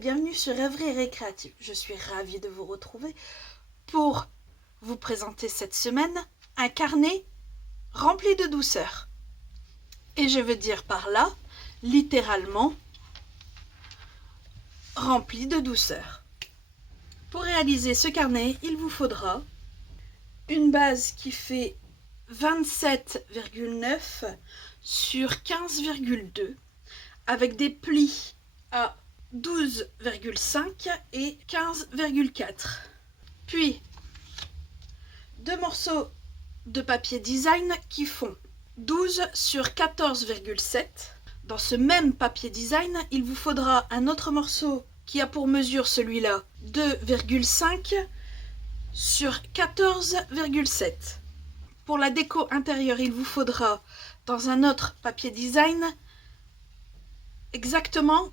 bienvenue sur Rêverie Récréative. Je suis ravie de vous retrouver pour vous présenter cette semaine un carnet rempli de douceur. Et je veux dire par là, littéralement, rempli de douceur. Pour réaliser ce carnet, il vous faudra une base qui fait 27,9 sur 15,2 avec des plis à 12,5 et 15,4. Puis, deux morceaux de papier design qui font 12 sur 14,7. Dans ce même papier design, il vous faudra un autre morceau qui a pour mesure celui-là 2,5 sur 14,7. Pour la déco intérieure, il vous faudra dans un autre papier design exactement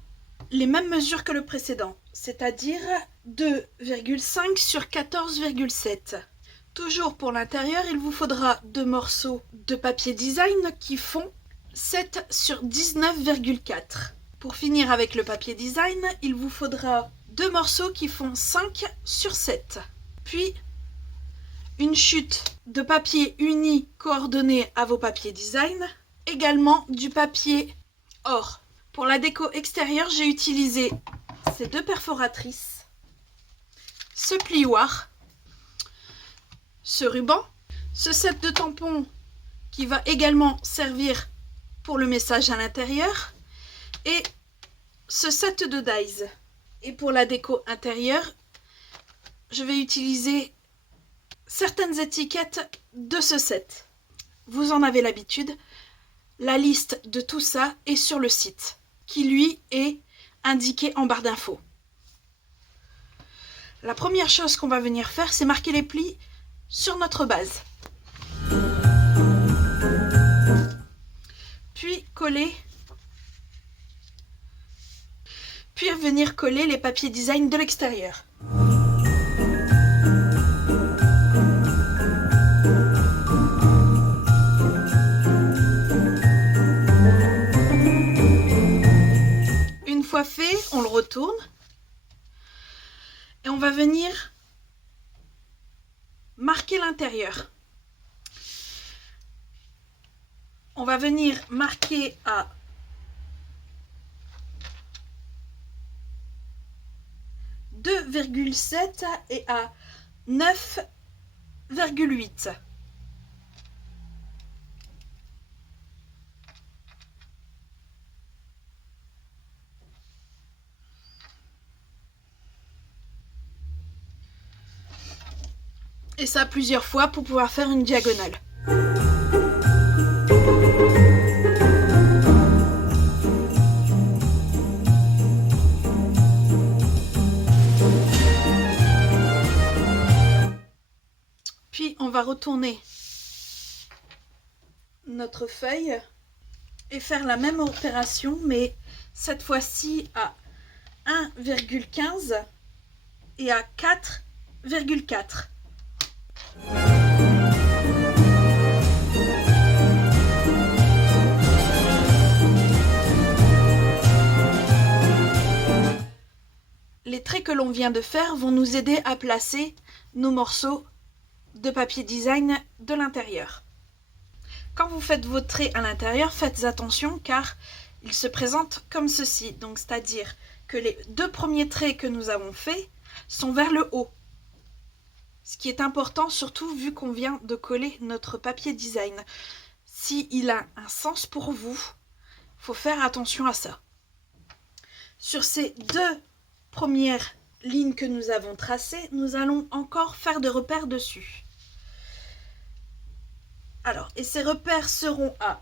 les mêmes mesures que le précédent, c'est-à-dire 2,5 sur 14,7. Toujours pour l'intérieur, il vous faudra deux morceaux de papier design qui font 7 sur 19,4. Pour finir avec le papier design, il vous faudra deux morceaux qui font 5 sur 7. Puis, une chute de papier uni coordonné à vos papiers design, également du papier or. Pour la déco extérieure, j'ai utilisé ces deux perforatrices, ce plioir, ce ruban, ce set de tampons qui va également servir pour le message à l'intérieur et ce set de dies. Et pour la déco intérieure, je vais utiliser certaines étiquettes de ce set. Vous en avez l'habitude, la liste de tout ça est sur le site, qui lui est indiqué en barre d'infos. La première chose qu'on va venir faire, c'est marquer les plis sur notre base. Puis venir coller les papiers design de l'extérieur. Une fois fait, on le retourne et on va venir marquer l'intérieur. On va venir marquer à 2,7 et à 9,8. Et ça plusieurs fois pour pouvoir faire une diagonale. Puis on va retourner notre feuille et faire la même opération, mais cette fois-ci à 1,15 et à 4,4. Les traits que l'on vient de faire vont nous aider à placer nos morceaux de papier design de l'intérieur. Quand vous faites vos traits à l'intérieur, faites attention car ils se présentent comme ceci. Donc, c'est-à-dire que les deux premiers traits que nous avons faits sont vers le haut. Ce qui est important, surtout vu qu'on vient de coller notre papier design. S'il a un sens pour vous, il faut faire attention à ça. Sur ces deux premières lignes que nous avons tracées, nous allons encore faire des repères dessus. Alors, et ces repères seront à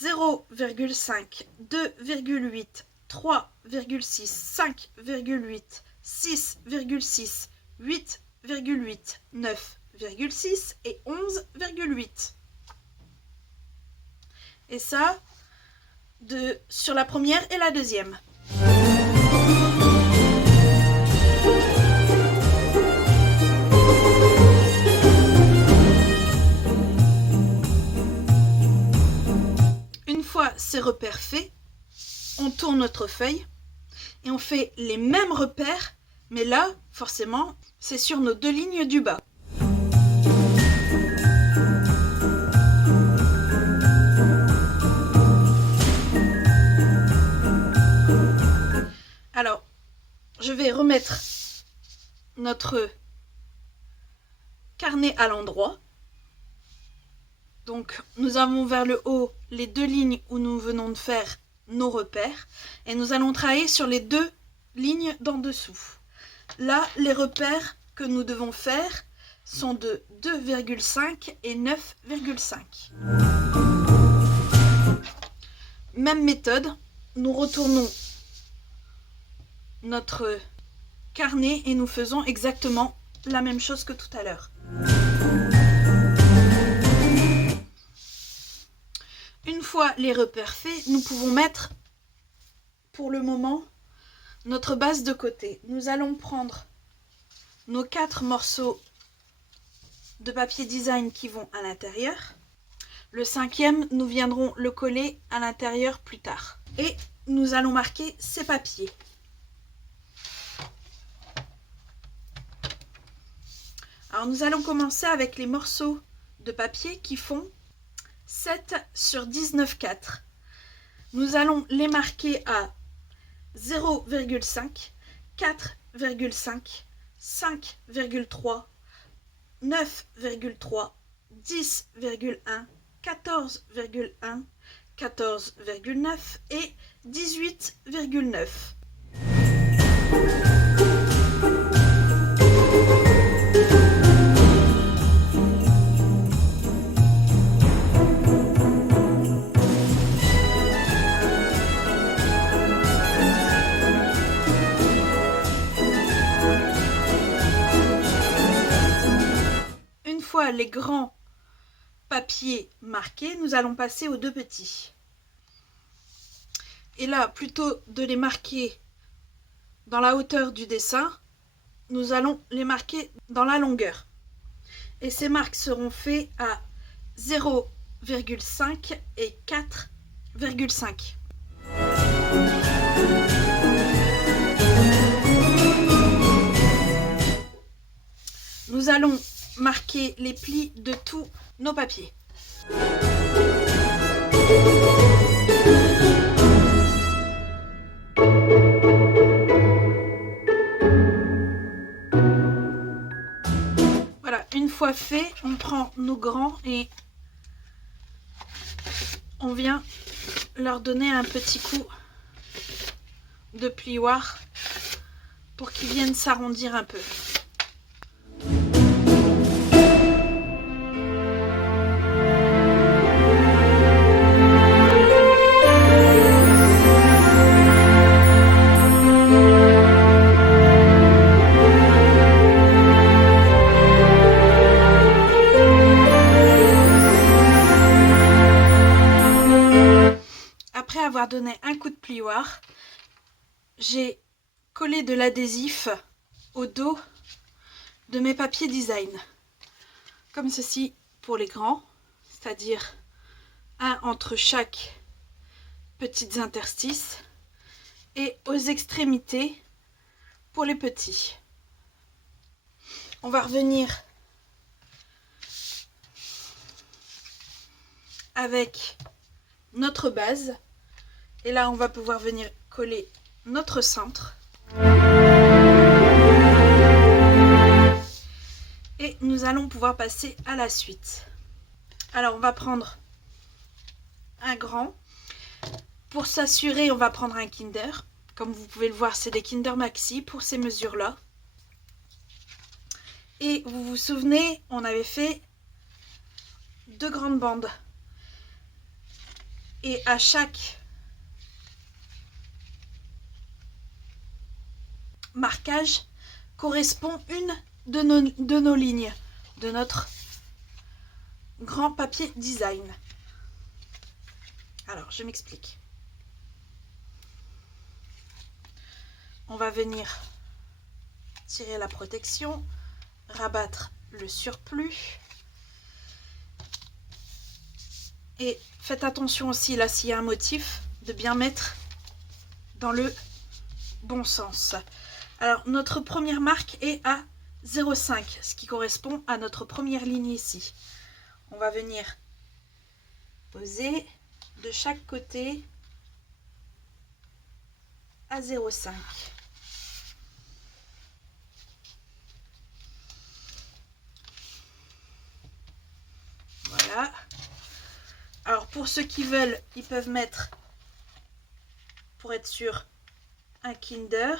0,5, 2,8, 3,6, 5,8, 6,6, 8,8, 9,6 et 11,8. Et ça, sur la première et la deuxième. Une fois ces repères faits, on tourne notre feuille Et on fait les mêmes repères, mais là, forcément, c'est sur nos 2 lignes du bas. Alors, je vais remettre notre carnet à l'endroit. Donc, nous avons vers le haut les 2 lignes où nous venons de faire nos repères et nous allons travailler sur les 2 lignes d'en dessous. Là, les repères que nous devons faire sont de 2,5 et 9,5. Même méthode, nous retournons notre carnet et nous faisons exactement la même chose que tout à l'heure. Une fois les repères faits, nous pouvons mettre pour le moment notre base de côté. Nous allons prendre nos 4 morceaux de papier design qui vont à l'intérieur. Le 5e, nous viendrons le coller à l'intérieur plus tard. Et nous allons marquer ces papiers. Alors nous allons commencer avec les morceaux de papier qui font 7 sur 19,4. Nous allons les marquer à 0,5, 4,5, 5,3, 9,3, 10,1, 14,1, 14,9 et 18,9. Une fois les grands papiers marqués, nous allons passer aux 2 petits. Et là, plutôt de les marquer dans la hauteur du dessin, nous allons les marquer dans la longueur. Et ces marques seront faites à 0,5 et 4,5. Nous allons marquer les plis de tous nos papiers. Voilà, une fois fait, on prend nos grands et on vient leur donner un petit coup de plioir pour qu'ils viennent s'arrondir un peu. Après avoir donné un coup de plioir, j'ai collé de l'adhésif au dos de mes papiers design. Comme ceci pour les grands, c'est-à-dire un entre chaque petits interstices et aux extrémités pour les petits. On va revenir avec notre base et là on va pouvoir venir coller notre centre et nous allons pouvoir passer à la suite. Alors on va prendre un grand. Pour s'assurer, on va prendre un Kinder. Comme vous pouvez le voir, c'est des Kinder Maxi pour ces mesures-là. Et vous vous souvenez, on avait fait 2 grandes bandes. Et à chaque marquage correspond une de nos lignes de notre grand papier design. Alors, je m'explique. On va venir tirer la protection, rabattre le surplus. Et faites attention aussi, là, s'il y a un motif, de bien mettre dans le bon sens. Alors notre première marque est à 0,5, ce qui correspond à notre première ligne ici. On va venir poser de chaque côté à 0,5. Voilà. Alors pour ceux qui veulent, ils peuvent mettre, pour être sûr, un Kinder.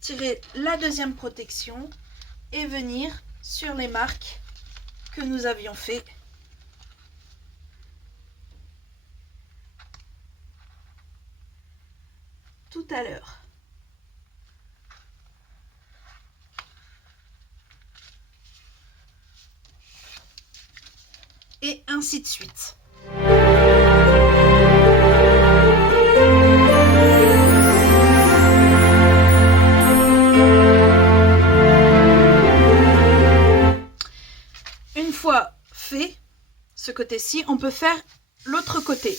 Tirer la deuxième protection et venir sur les marques que nous avions fait. Tout à l'heure. Et ainsi de suite. Une fois fait ce côté-ci, on peut faire l'autre côté.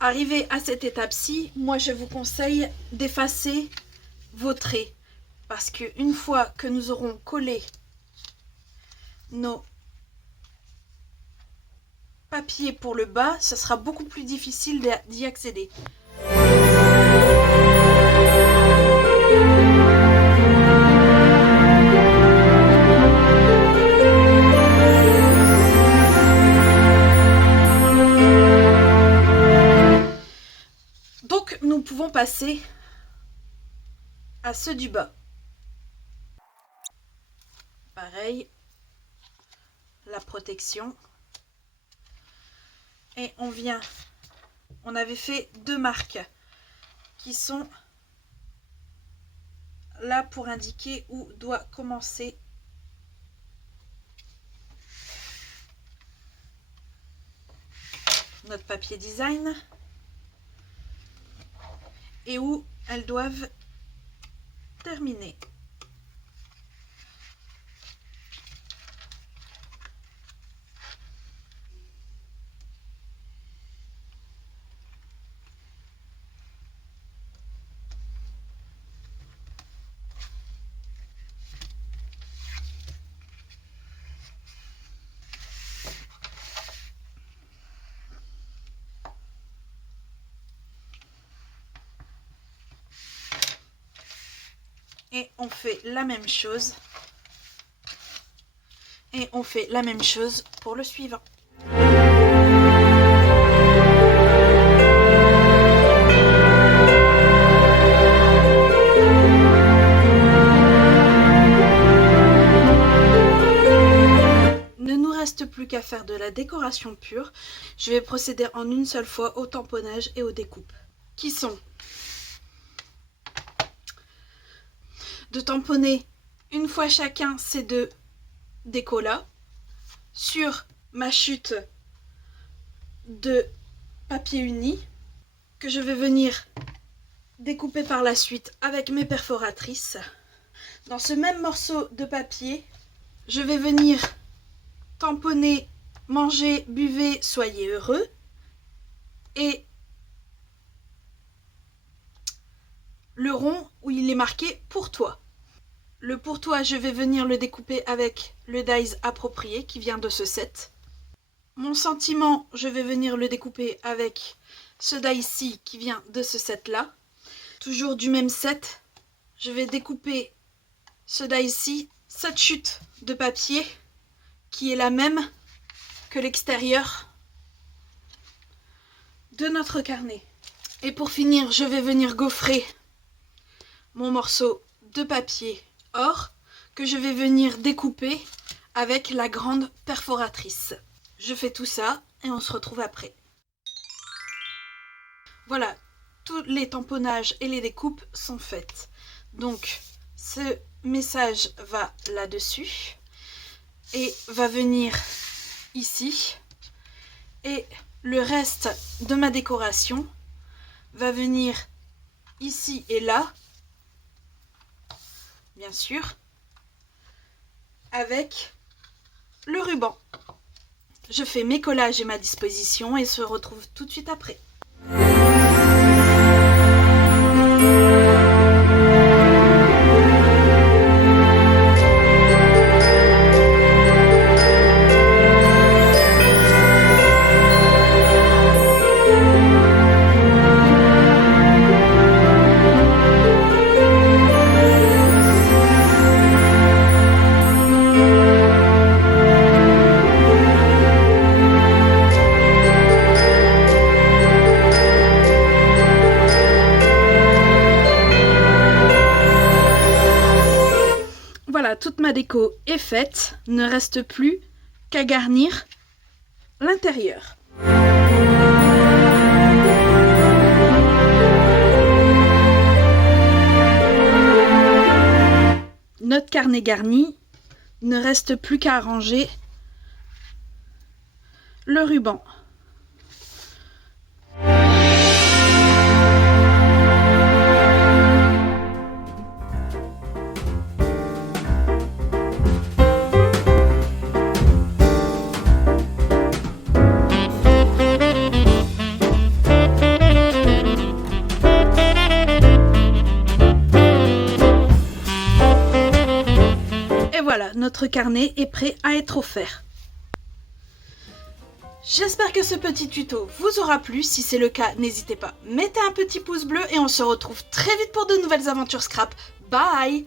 Arrivé à cette étape-ci, moi je vous conseille d'effacer vos traits parce que une fois que nous aurons collé nos papiers pour le bas, ce sera beaucoup plus difficile d'y accéder. Donc nous pouvons passer à ceux du bas. Pareil, la protection. Et on vient, on avait fait deux marques qui sont là pour indiquer où doit commencer notre papier design et où elles doivent terminer. Et on fait la même chose. Et on fait la même chose pour le suivant. Ne nous reste plus qu'à faire de la décoration pure. Je vais procéder en une seule fois au tamponnage et aux découpes. Qui sont de tamponner une fois chacun ces deux décollats sur ma chute de papier uni que je vais venir découper par la suite avec mes perforatrices. Dans ce même morceau de papier, je vais venir tamponner mangez, buvez, soyez heureux et le rond où il est marqué pour toi. Le pour toi, je vais venir le découper avec le dies approprié qui vient de ce set. Mon sentiment, je vais venir le découper avec ce die-ci qui vient de ce set-là. Toujours du même set, je vais découper ce die-ci, cette chute de papier qui est la même que l'extérieur de notre carnet. Et pour finir, je vais venir gaufrer mon morceau de papier or que je vais venir découper avec la grande perforatrice. Je fais tout ça et on se retrouve après. Voilà, tous les tamponnages et les découpes sont faites. Donc ce message va là-dessus et va venir ici et Le reste de ma décoration va venir ici et là, bien sûr, avec le ruban. Je fais mes collages et ma disposition et se retrouve tout de suite après. Voilà, toute ma déco est faite, ne reste plus qu'à garnir l'intérieur. Notre carnet garni, ne reste plus qu'à arranger le ruban. Voilà, notre carnet est prêt à être offert. J'espère que ce petit tuto vous aura plu. Si c'est le cas, n'hésitez pas, mettez un petit pouce bleu et on se retrouve très vite pour de nouvelles aventures scrap. Bye!